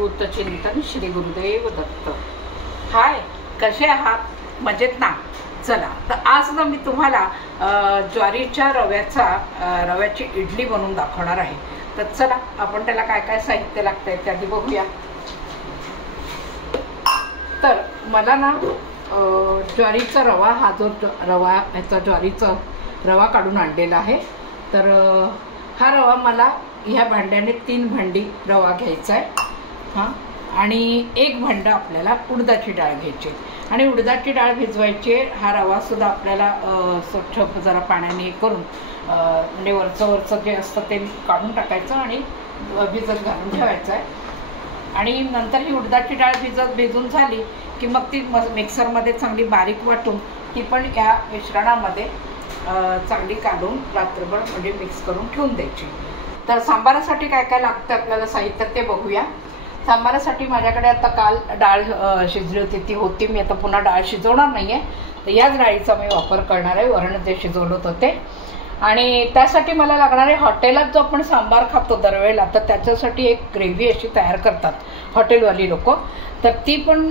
अवधूत चिंतन श्री गुरुदेव दत्त। हाय, कसे आहात? मजेत ना? चला, तर आज ना मी तुम्हाला ज्वारीच्या रव्याची इडली बनवून दाखवणार आहे। तर चला, आपण त्याला काय काय साहित्य लागतंय ते आधी बघूया। तर मला ना ज्वारीचा रवा, हा जो रवा ह्याचा ज्वारीचा रवा काढून आणलेला आहे। तर हा रवा मला ह्या भांड्याने 3 भांडी रवा घ्यायचा आहे हां, आणि 1 भांडं आपल्याला उडदाची डाळ घ्यायची आणि उडदाची डाळ भिजवायची। हा रवा सुद्धा आपल्याला स्वच्छ जरा पाण्याने करून म्हणजे वरचं जे असतं ते काढून टाकायचं आणि भिजत घालून ठेवायचं आहे। आणि नंतर ही उडदाची डाळ भिजून झाली की मग ती मिक्सरमध्ये चांगली बारीक वाटून ती पण या मिश्रणामध्ये चांगली काढून रात्रभर म्हणजे मिक्स करून ठेवून द्यायची। तर सांबारासाठी काय काय लागतं आपल्याला साहित्य ते बघूया। सांबारासाठी माझ्याकडे आता काल डाळ शिजली होती, ती होती। मी आता पुन्हा डाळ शिजवणार नाही आहे, तर याच डाळीचा मी वापर करणार आहे। वरण जे शिजवलं होतं ते, आणि त्यासाठी मला लागणार आहे, हॉटेलात जो आपण सांबार खातो दरवेळेला, तर त्याच्यासाठी एक ग्रेव्ही अशी तयार करतात हॉटेलवाली लोक, तर ती पण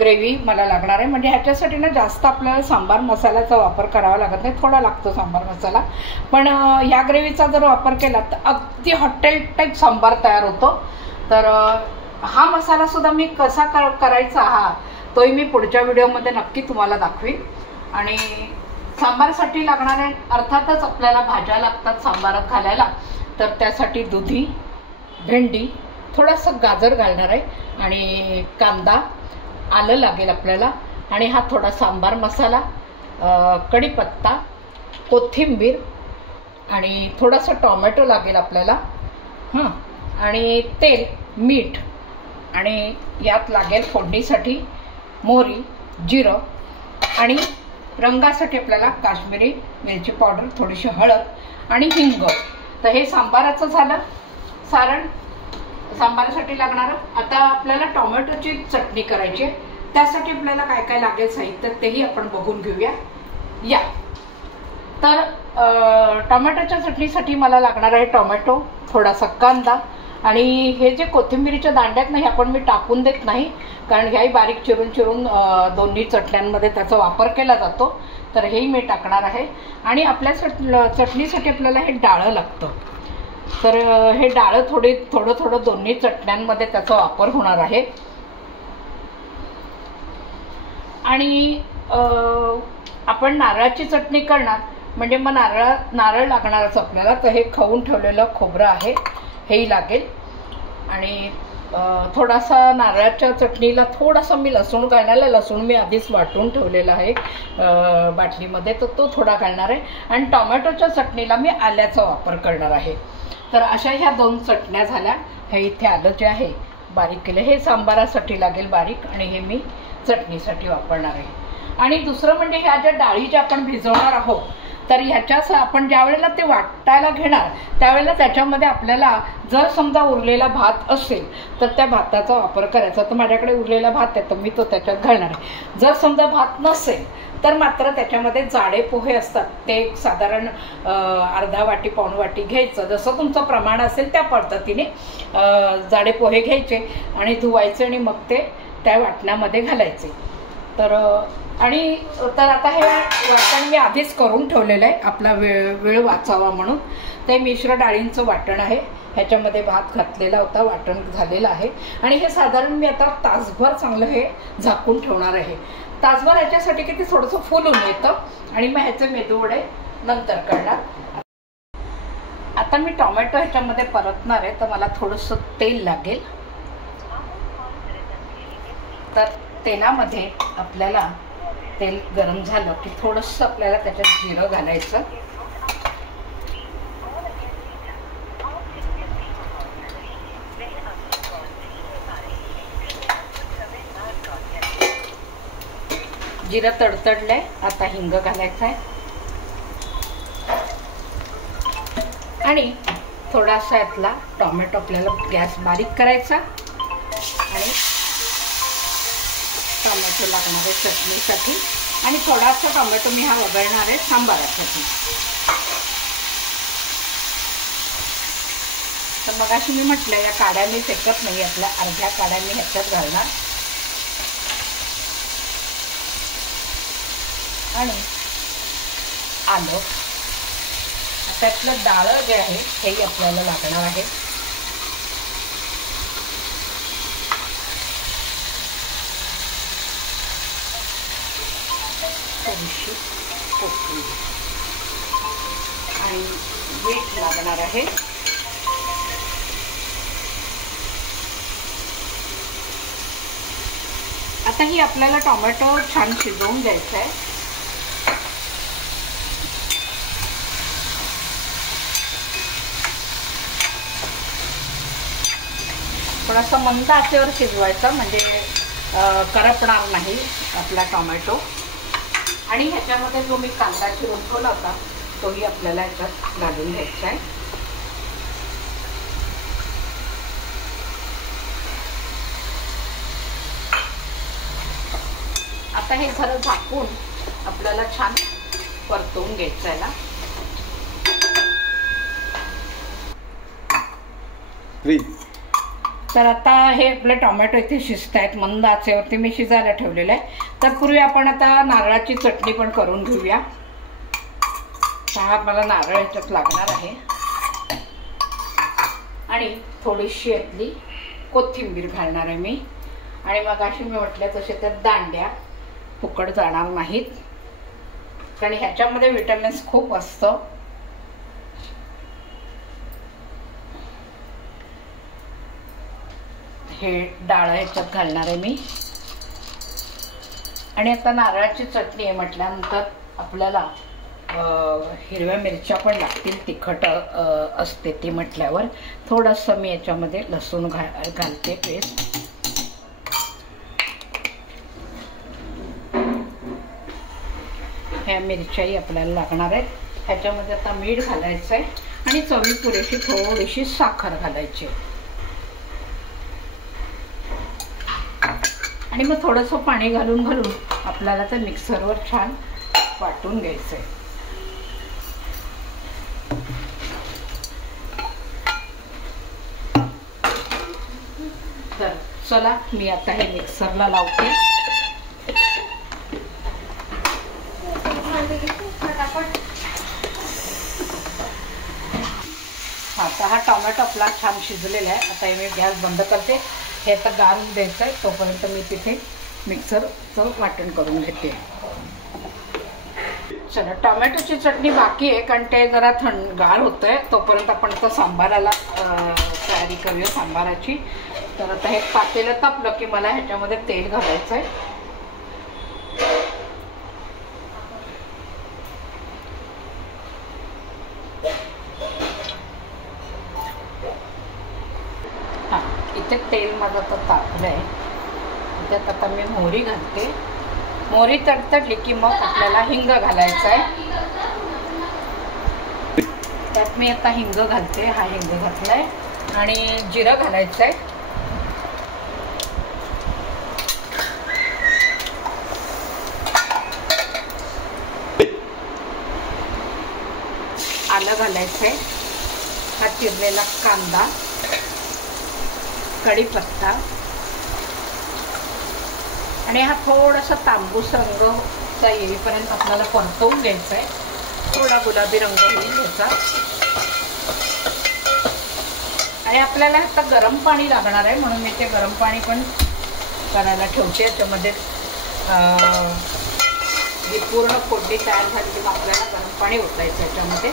ग्रेव्ही मला लागणार आहे। म्हणजे ह्याच्यासाठी ना जास्त आपल्याला सांबार मसाल्याचा वापर करावा लागत नाही, थोडा लागतो सांबार मसाला, पण ह्या ग्रेव्हीचा जर वापर केला तर अगदी हॉटेल टाईप सांबार तयार होतो। तर हा मसाला सुद्धा मी कसा करायचा तोही मी पुढच्या व्हिडिओमध्ये नक्की तुम्हाला दाखवीन। आणि सांबारसाठी लागणारे अर्थातच आपल्याला भाज्या लागतात सांबारात घालायला, तर त्यासाठी दुधी, भेंडी, थोडंसं गाजर घालणार आहे, आणि कांदा, आलं लागेल आपल्याला, आणि हा थोडा सांबार मसाला, कढीपत्ता, कोथिंबीर, आणि थोडासा टोमॅटो लागेल आपल्याला हां, आणि तेल, मीठ, आणि यात लागेल फोडणीसाठी मोहरी, जिरं, आणि रंगासाठी आपल्याला काश्मीरी मिरची पावडर, थोडीशी हळद आणि हिंग। तर हे सांबाराचं झालं सारण सांबारासाठी लागणार। आता आपल्याला टोमॅटोची चटणी करायची आहे, त्यासाठी आपल्याला काय काय लागेल साहित्य तेही आपण बघून घेऊया या। तर टोमॅटोच्या चटणीसाठी मला लागणार आहे टोमॅटो, थोडासा कांदा, आणि हे जे कोथिंबीरीच्या दांड्यात नाही आपण मी टाकून देत नाही, कारण ह्याही बारीक चिरून दोन्ही चटण्यांमध्ये त्याचा वापर केला जातो, तर हेही मी टाकणार आहे। आणि आपल्या चटणीसाठी आपल्याला हे डाळं लागतं, तर हे डाळं थोडं दोन्ही चटण्यांमध्ये त्याचा वापर होणार आहे। आणि आपण नारळाची चटणी करणार म्हणजे मग नारळ लागणारच आपल्याला, तर हे खवून ठेवलेलं खोबरं आहे, हेही लागेल। आणि थोडासा नारळाच्या चटणीला थोडासा मी लसूण घालणार आहे। लसूण मी आधीच वाटून ठेवलेला आहे बाटलीमध्ये, तर तो थोडा घालणार आहे। आणि टोमॅटोच्या चटणीला मी आल्याचा वापर करणार आहे। तर अशा ह्या 2 चटण्या झाल्या। हे इथे आलं जे आहे बारीक केलं, हे सांबारासाठी लागेल बारीक, आणि हे मी चटणीसाठी वापरणार आहे। आणि दुसरं म्हणजे ह्या ज्या डाळी ज्या आपण भिजवणार आहोत, तर ह्याच्यास आपण ज्या वेळेला ते वाटायला घेणार त्यावेळेला त्याच्यामध्ये आपल्याला जर समजा उरलेला भात असेल तर त्या भाताचा वापर करायचा। तर माझ्याकडे उरलेला भात आहे, तर मी तो त्याच्यात घालणार आहे। जर समजा भात नसेल तर मात्र त्याच्यामध्ये जाडे पोहे असतात, ते साधारण अर्धा वाटी पाऊण वाटी घ्यायचं, जसं तुमचं प्रमाण असेल त्या पद्धतीने जाडे पोहे घ्यायचे आणि धुवायचे, आणि मग ते त्या वाटणामध्ये घालायचे। तर आता हे वाटण मी आधीच करून ठेवलेलं आहे, आपला वेळ वाचावा म्हणून। ते मिश्र डाळींचं वाटण आहे, ह्याच्यामध्ये भात घातलेला होता, वाटण झालेलं आहे, आणि हे साधारण मी आता तासभर चांगलं हे झाकून ठेवणार आहे। तासभर याच्यासाठी की ते थोडंसं फुलून येतं, आणि मग ह्याचे मेदूवडे नंतर करणार। आता मी टोमॅटो ह्याच्यामध्ये परतणार आहे, तर मला थोडंसं तेल लागेल। तर तेलामध्ये आपल्याला तेल गरम झालं की थोडंसं आपल्याला त्याच्यात जिरं घालायचं, जिरं तडतडलंय, आता हिंग घालायचं आहे, आणि थोडासा यातला टोमॅटो आपल्याला गॅस बारीक करायचा, आणि टोमॅटो लागणार आहे चटणीसाठी, आणि थोडासा टोमॅटो मी हा वगळणार आहे सांबारासाठी। तर मग अशी मी म्हटलं या काड्या मी फेकत नाही, यातल्या अर्ध्या काड्या मी ह्याच्यात घालणार आणि आलं. त्यातलं डाळं जे आहे हेही आपल्याला लागणार आहे. थोडीशी कोथिंबीर आणि मीठ लागणार आहे. आता ही आपल्याला टोमॅटो छान शिजवून घ्यायचं आहे. थोडासा मंद आचेवर शिजवायचा म्हणजे करपणार नाही आपला टोमॅटो. आणि ह्याच्यामध्ये जो मी कांदा चिरून ठेवला होता तोही आपल्याला ह्याच्यात घालून घ्यायचा आहे. आता हे खरं झाकून आपल्याला छान परतवून घ्यायचं आहे ना. तर आता हे आपले टोमॅटो इथे शिजत आहेत. मंद आचेवरती मी शिजायला ठेवलेलं आहे. तर पूर्वी आपण आता नारळाची चटणी पण करून घेऊया. हा मला नारळ ह्याच्यात लागणार आहे आणि थोडीशी आपली कोथिंबीर घालणार आहे मी. आणि मग अशी मी म्हटलं तसे त्या दांड्या फुकट जाणार नाहीत कारण ह्याच्यामध्ये विटॅमिन्स खूप असतं. हे डाळ ह्याच्यात घालणार आहे मी. आणि आता नारळाची चटणी आहे म्हटल्यानंतर आपल्याला हिरव्या मिरच्या पण लागतील, तिखट असते ती म्हटल्यावर. थोडंसं मी याच्यामध्ये लसूण घालते पेस्ट. ह्या मिरच्याही आपल्याला लागणार आहेत. ह्याच्यामध्ये आता मीठ घालायचं आहे आणि चवी पुरेशी थोडीशी साखर घालायची आणि मग थोडंसं पाणी घालून आपल्याला ते मिक्सरवर छान वाटून घ्यायचं आहे. तर चला मी आता हे मिक्सरला लावते. आता हा टोमॅटो आपला छान शिजलेला आहे. आता मी गॅस बंद करते. हे आता गार द्यायचं आहे तोपर्यंत मी तिथे मिक्सरचं वाटण करून घेते. चला टोमॅटोची चटणी बाकी आहे कारण ते जरा गार होतं आहे. तोपर्यंत आपण आता सांबाराला तयारी करूया सांबाराची. तर आता हे पातेलं तापलं की मला ह्याच्यामध्ये तेल घालायचं आहे. हां इथे तेल माझं आता तापलं आहे. त्यात आता मी मोहरी घालते. मोहरी तडतडली की मग आपल्याला हिंग घालायचं आहे. त्यात मी आता हिंग घालते. हा हिंग घातलाय आणि जिरं घालायचं आहे. आलं घालायचं आहे. हा चिरलेला कांदा, कढीपत्ता आणि हा थोडासा तांबूस रंगचा येईपर्यंत आपल्याला परतवून घ्यायचा आहे. थोडा गुलाबी रंग होईल ह्याचा. आणि आपल्याला आता गरम पाणी लागणार आहे म्हणून मी ते गरम पाणी पण करायला ठेवते. याच्यामध्ये ही पूर्ण फोडणी तयार झाली की मग आपल्याला गरम पाणी ओतायचं याच्यामध्ये.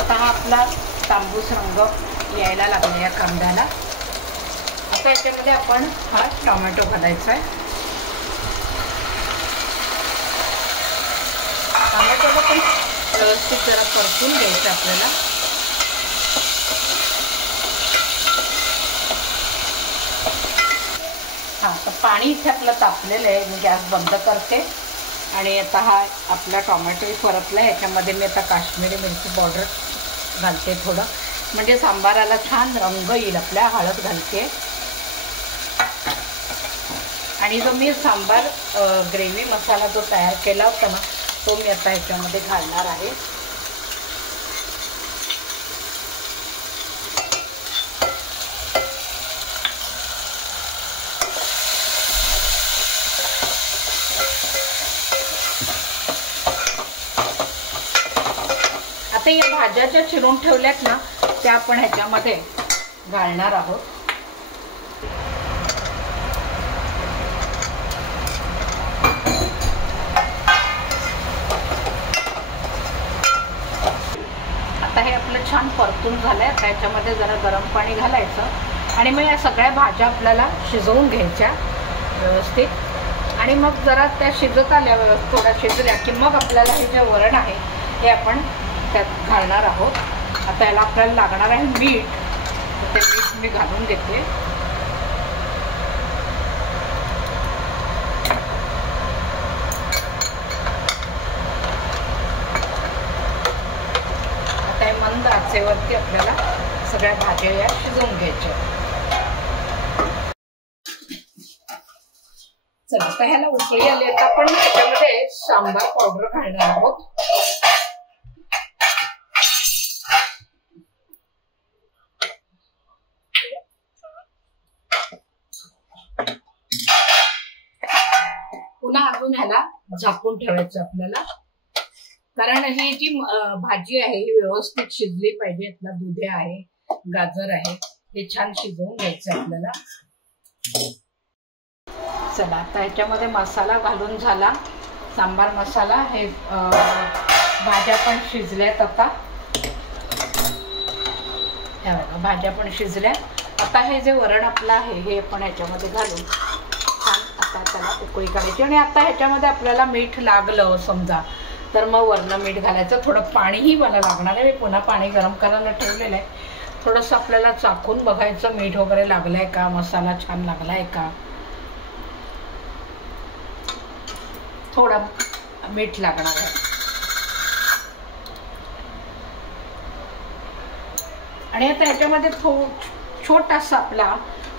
आता हा आपला तांबूस रंग यायला लागला या कांद्याला. आता याच्यामध्ये आपण हा टोमॅटो घालायचा आहे. टोमॅटोला पण व्यवस्थित जरा परतून घ्यायचं आपल्याला. हां तर पाणी इथे आपलं तापलेलं आहे. मी गॅस बंद करते आणि आता हा आपला टोमॅटोही परतला आहे. याच्यामध्ये मी आता काश्मीरी मिरची पावडर घालते थोडं म्हणजे सांबाराला छान रंग येईल. आपल्या हळद घालते आणि जो मी सांबार ग्रेव्ही मसाला जो तयार केला होता ना तो मी आता ह्याच्यामध्ये घालणार आहे. या भाज्या ज्या चिरून ठेवल्यात ना त्या आपण ह्याच्यामध्ये घालणार आहोत. आता हे आपलं छान परतून झालंय. आता ह्याच्यामध्ये जरा गरम पाणी घालायचं आणि मग या सगळ्या भाज्या आपल्याला शिजवून घ्यायच्या व्यवस्थित. आणि मग जरा त्या शिजत आल्या थोड्या शिजल्या की मग आपल्याला हे जे वरण आहे हे आपण त्यात घालणार आहोत. आता याला आपल्याला लागणार आहे मीठ. ते मीठ मी घालून घेते. आता हे मंद आचेवरती आपल्याला सगळ्या भाज्या या शिजवून घ्यायच्या. चला आता ह्याला उकळी आली. आता आपण त्याच्यामध्ये सांबार पावडर घालणार आहोत. पुन्हा अजून ह्याला झाकून ठेवायचं आपल्याला, कारण ही जी भाजी आहे ही व्यवस्थित शिजली पाहिजे. यातला दुधी आहे, गाजर आहे, हे छान शिजवून घ्यायचं आपल्याला. चला आता ह्याच्यामध्ये मसाला घालून झाला, सांबार मसाला. हे भाज्या पण शिजल्यात. आता हे बघा भाज्या पण शिजल्या. आता हे जे वरण आपलं आहे हे आपण ह्याच्यामध्ये घालून छान आता त्याला उकळी काढायची. आणि आता ह्याच्यामध्ये आपल्याला मीठ लागलं समजा तर मग वरनं मीठ घालायचं. थोडं पाणीही मला लागणार आहे. मी पुन्हा पाणी गरम करायला ठेवलेलं आहे. थोडंसं आपल्याला चाखून बघायचं मीठ वगैरे लागलंय का, मसाला छान लागलाय का. थोडं मीठ लागणार आहे. आणि आता ह्याच्यामध्ये छोटासा आपला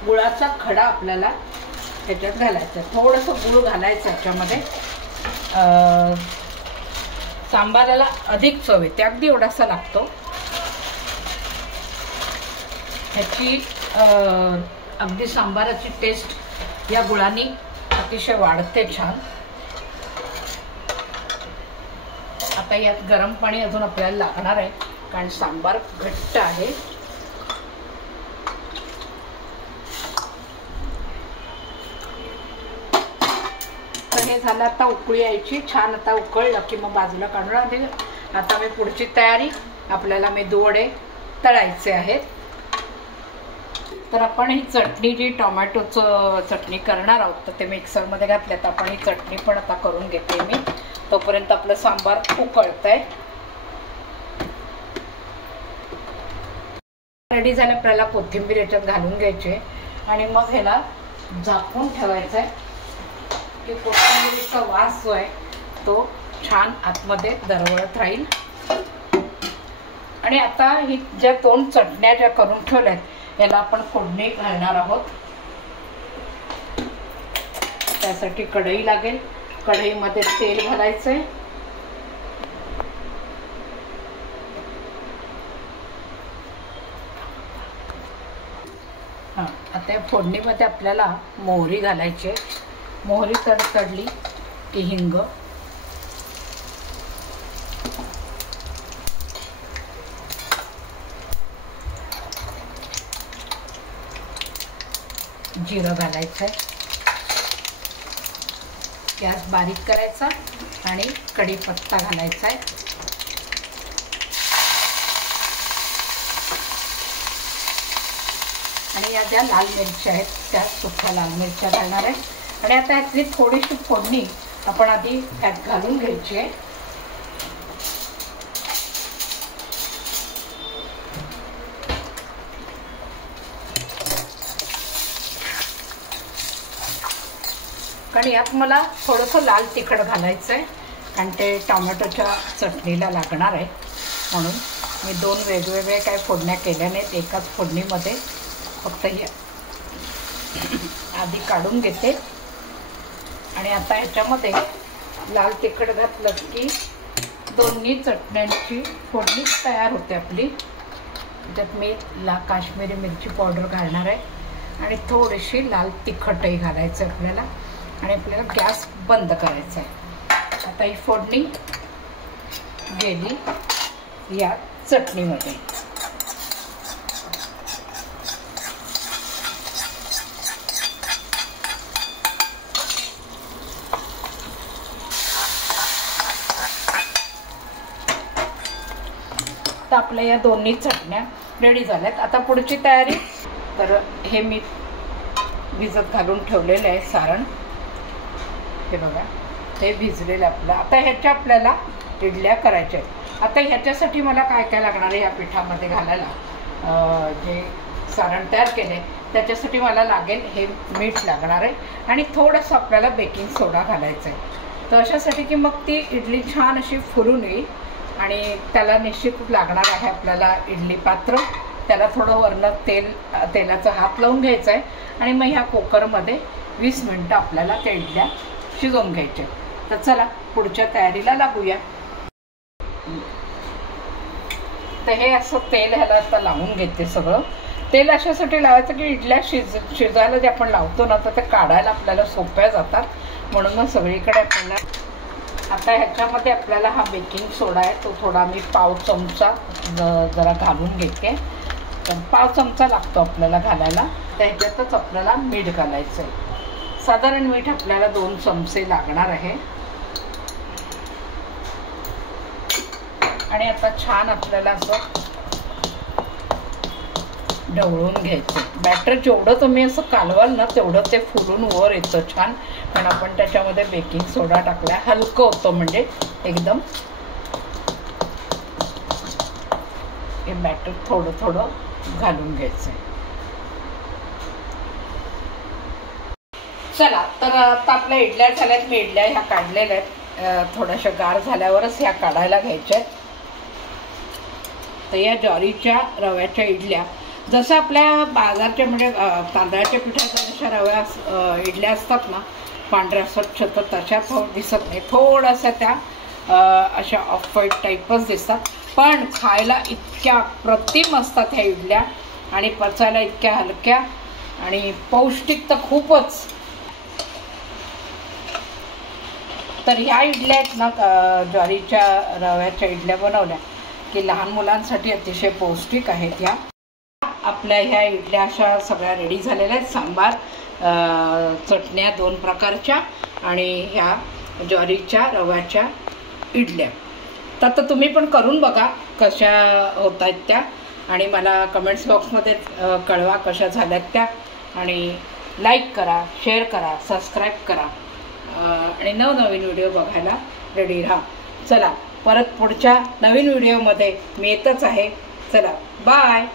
गुळाचा खडा आपल्याला ह्याच्यात घालायचा. थोडंसं गुळ घालायचं ह्याच्यामध्ये. सांबाराला अधिक चव येते. अगदी एवढासा लागतो. ह्याची अगदी सांबाराची टेस्ट या गुळाने अतिशय वाढते छान. आता यात गरम पाणी अजून आपल्याला लागणार आहे कारण सांबार घट्ट आहे. तर हे झालं. आता उकळी यायची छान. आता उकळलं की मग बाजूला काढून आधी. आता मी पुढची तयारी, आपल्याला मेदूवडे तळायचे आहेत. तर आपण ही चटणी जी टोमॅटोचं चटणी करणार आहोत तर ते मिक्सरमध्ये घातले. तर आपण ही चटणी पण आता करून घेते मी. तोपर्यंत आपलं सांबार उकळतंय. रेडी झालं. आपल्याला कोथिंबीर याच्यात घालून घ्यायची आणि मग ह्याला झाकून ठेवायचं आहे की कोथिंबीरीचा वास जो आहे तो छान आतमध्ये दरवळत राहील. आणि आता ही ज्या 2 चटण्या ज्या करून ठेवल्यात याला आपण फोडणी घालणार आहोत. त्यासाठी कढई लागेल. कढईमध्ये तेल घालायचंय. आता फोडणीमध्ये आपल्याला मोहरी घालायची. मोहरी तडतडली की हिंग, जिरं घालायचंय. गॅस बारीक करायचा आणि कढीपत्ता घालायचा आहे. आणि या ज्या लाल मिरच्या आहेत त्या सुक्या लाल मिरच्या घालणार आहे. आणि आता यातली थोडीशी फोडणी आपण आधी त्यात घालून घ्यायची आहे. कारण यात मला थोडंसं लाल तिखट घालायचं आहे कारण ते टोमॅटोच्या चटणीला लागणार आहे. म्हणून मी 2 वेगवेगळे काय फोडण्या केल्या नाहीत. एकाच फोडणीमध्ये फक्त हे आधी काढून घेते. आणि आता ह्याच्यामध्ये लाल तिखट घातलं की दोन्ही चटण्यांची फोडणी तयार होते आपली. त्यात मी काश्मीरी मिरची पावडर घालणार आहे आणि थोडीशी लाल तिखटही घालायचं आपल्याला. आणि आपल्याला गॅस बंद करायचा आहे. आता ही फोडणी गेली. या चटणीमध्ये. तर आपल्या या दोन्ही चटण्या रेडी झाल्यात. आता पुढची तयारी. तर हे मी भिजत घालून ठेवलेलं आहे सारण. हे बघा, हे भिजलेलं आपलं. आता ह्याच्या आपल्याला इडल्या करायच्या आहेत. आता ह्याच्यासाठी मला काय काय लागणार आहे या पिठामध्ये घालायला, जे सारण तयार केले त्याच्यासाठी मला लागेल हे मीठ लागणार आहे आणि थोडंसं आपल्याला बेकिंग सोडा घालायचं आहे. तर अशासाठी की मग ती इडली छान अशी फुलून येईल. आणि त्याला निश्चित लागणार आहे आपल्याला इडली पात्र. त्याला थोडं वरनं तेलाचा हात लावून घ्यायचा आहे आणि मग ह्या कुकरमध्ये 20 मिनटं आपल्याला त्या इडल्या शिजवून घ्यायच्या. तर चला पुढच्या तयारीला लागूया. तर हे असं तेल ह्याला आता लावून घेते. सगळं तेल अशासाठी लावायचं की इडल्या शिजायला जे आपण लावतो ना तर ते काढायला आपल्याला सोप्या जातात. म्हणून मग सगळीकडे आपल्याला आता ह्याच्यामध्ये आपल्याला हा बेकिंग सोडा आहे तो थोडा मी पाव चमचा जरा घालून घेते. पाव चमचा लागतो आपल्याला घालायला. तर ह्याच्यातच आपल्याला मीठ घालायचं आहे. साधारण मीठ आपल्याला 2 चमचे लागणार आहे. आणि आता छान आपल्याला असं ढवळून घ्यायचं. बॅटर जेवढं तुम्ही असं कालवाल ना तेवढं ते फुलून वर येतं छान. पण आपण त्याच्यामध्ये बेकिंग सोडा टाकला, हलकं होतं म्हणजे एकदम. हे बॅटर थोडं थोडं घालून घ्यायचं. चला, तर आता आपल्या इडल्या झाल्यात. मी इडल्या ह्या काढलेल्या आहेत. थोड्याशा गार झाल्यावरच ह्या काढायला घ्यायच्या आहेत. तर या ज्वारीच्या रव्याच्या इडल्या जसं आपल्या बाजारच्या म्हणजे तांदळाच्या पिठाच्या जशा रव्या इडल्या असतात ना पांढऱ्या स्वच्छ, तर तशा दिसत नाही. थोड्याशा त्या अशा ऑफ व्हाईट टाईपच दिसतात. पण खायला इतक्या अप्रतिम असतात ह्या इडल्या आणि पचायला इतक्या हलक्या आणि पौष्टिक तर खूपच. तर ह्या इडल्या आहेत ना ज्वारीच्या रव्याच्या इडल्या बनवल्या की लहान मुलांसाठी अतिशय पौष्टिक आहेत. ह्या आपल्या ह्या इडल्या अशा सगळ्या रेडी झालेल्या आहेत. सांबार, चटण्या 2 प्रकारच्या आणि ह्या ज्वारीच्या रव्याच्या इडल्या. तर आता तुम्ही पण करून बघा कशा होत आहेत त्या आणि मला कमेंट्स बॉक्समध्ये कळवा कशा झाल्यात त्या. आणि लाईक करा, शेअर करा, सबस्क्राईब करा आणि नवनवीन व्हिडिओ बघायला रेडी राहा. चला, परत पुढच्या नवीन व्हिडिओमध्ये मी येतच आहे. चला, बाय.